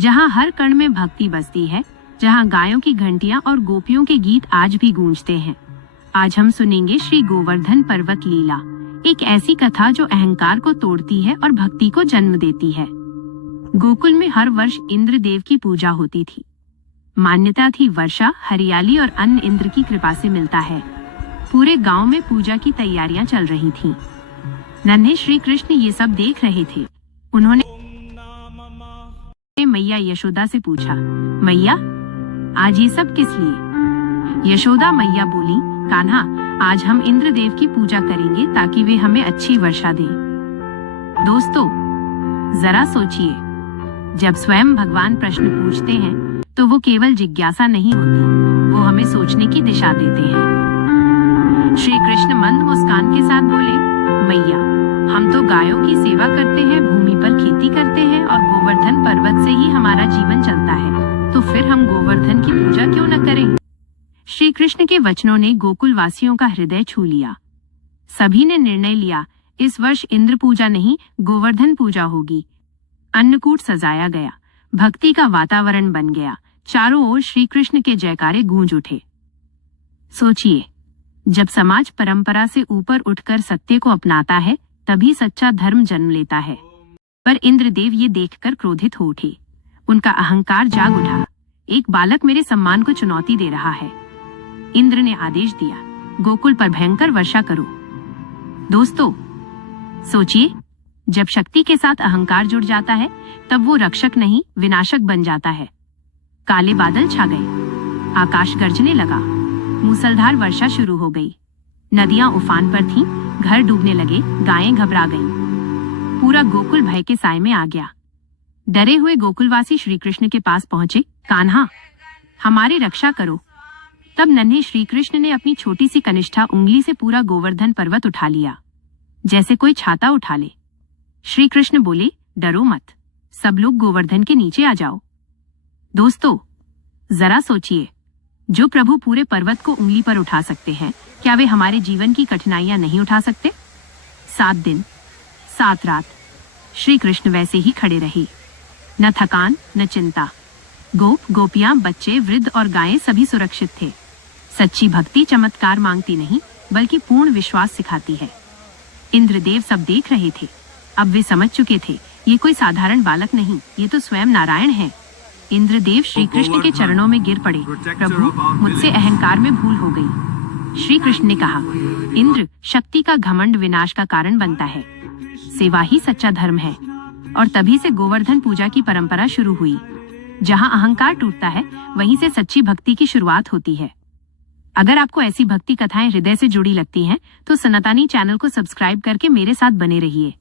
जहाँ हर कण में भक्ति बसती है, जहाँ गायों की घंटियां और गोपियों के गीत आज भी गूंजते हैं। आज हम सुनेंगे श्री गोवर्धन पर्वत लीला, एक ऐसी कथा जो अहंकार को तोड़ती है और भक्ति को जन्म देती है। गोकुल में हर वर्ष इंद्र देव की पूजा होती थी। मान्यता थी वर्षा, हरियाली और अन्न इंद्र की कृपा से मिलता है। पूरे गांव में पूजा की तैयारियां चल रही थीं। नन्हे श्री कृष्ण ये सब देख रहे थे। उन्होंने मैया यशोदा से पूछा, मैया आज ये सब किस लिए? यशोदा मैया बोली, कान्हा आज हम इंद्र देव की पूजा करेंगे ताकि वे हमें अच्छी वर्षा दें। दोस्तों जरा सोचिए, जब स्वयं भगवान प्रश्न पूछते हैं तो वो केवल जिज्ञासा नहीं होती, वो हमें सोचने की दिशा देते हैं। श्री कृष्ण मंद मुस्कान के साथ बोले, मैया हम तो गायों की सेवा करते हैं, भूमि पर खेती करते हैं और गोवर्धन पर्वत से ही हमारा जीवन चलता है, तो फिर हम गोवर्धन की पूजा क्यों न करें? श्री कृष्ण के वचनों ने गोकुल वासियों का हृदय छू लिया। सभी ने निर्णय लिया, इस वर्ष इंद्र पूजा नहीं, गोवर्धन पूजा होगी। अन्नकूट सजाया गया, भक्ति का वातावरण बन गया। चारों ओर श्री कृष्ण के जयकारे गूंज उठे। सोचिए, जब समाज परंपरा से ऊपर उठकर सत्य को अपनाता है, तभी सच्चा धर्म जन्म लेता है। पर इंद्रदेव ये देखकर क्रोधित हो उठे। उनका अहंकार जाग उठा। एक बालक मेरे सम्मान को चुनौती दे रहा है। इंद्र ने आदेश दिया, गोकुल पर भयंकर वर्षा करो। दोस्तों सोचिए, जब शक्ति के साथ अहंकार जुड़ जाता है तब वो रक्षक नहीं विनाशक बन जाता है। काले बादल छा गए, आकाश गरजने लगा, मूसलधार वर्षा शुरू हो गई। नदियां उफान पर थीं, घर डूबने लगे, गायें घबरा गईं। पूरा गोकुल भय के साए में आ गया। डरे हुए गोकुलवासी श्री कृष्ण के पास पहुंचे, कान्हा हमारी रक्षा करो। तब नन्हे श्री कृष्ण ने अपनी छोटी सी कनिष्ठा उंगली से पूरा गोवर्धन पर्वत उठा लिया, जैसे कोई छाता उठा ले। श्री कृष्ण बोले, डरो मत, सब लोग गोवर्धन के नीचे आ जाओ। दोस्तों जरा सोचिए, जो प्रभु पूरे पर्वत को उंगली पर उठा सकते हैं, क्या वे हमारे जीवन की कठिनाइयां नहीं उठा सकते? 7 दिन 7 रात श्री कृष्ण वैसे ही खड़े रहे, न थकान न चिंता। गोपियां, बच्चे, वृद्ध और गायें सभी सुरक्षित थे। सच्ची भक्ति चमत्कार मांगती नहीं, बल्कि पूर्ण विश्वास सिखाती है। इंद्रदेव सब देख रहे थे। अब वे समझ चुके थे, ये कोई साधारण बालक नहीं, ये तो स्वयं नारायण है। इंद्रदेव श्री कृष्ण के चरणों में गिर पड़े, प्रभु मुझसे अहंकार में भूल हो गई। श्री कृष्ण ने कहा, इंद्र शक्ति का घमंड विनाश का कारण बनता है, सेवा ही सच्चा धर्म है। और तभी से गोवर्धन पूजा की परंपरा शुरू हुई। जहाँ अहंकार टूटता है, वहीं से सच्ची भक्ति की शुरुआत होती है। अगर आपको ऐसी भक्ति कथाएं हृदय से जुड़ी लगती हैं, तो सनातनी चैनल को सब्सक्राइब करके मेरे साथ बने रहिए।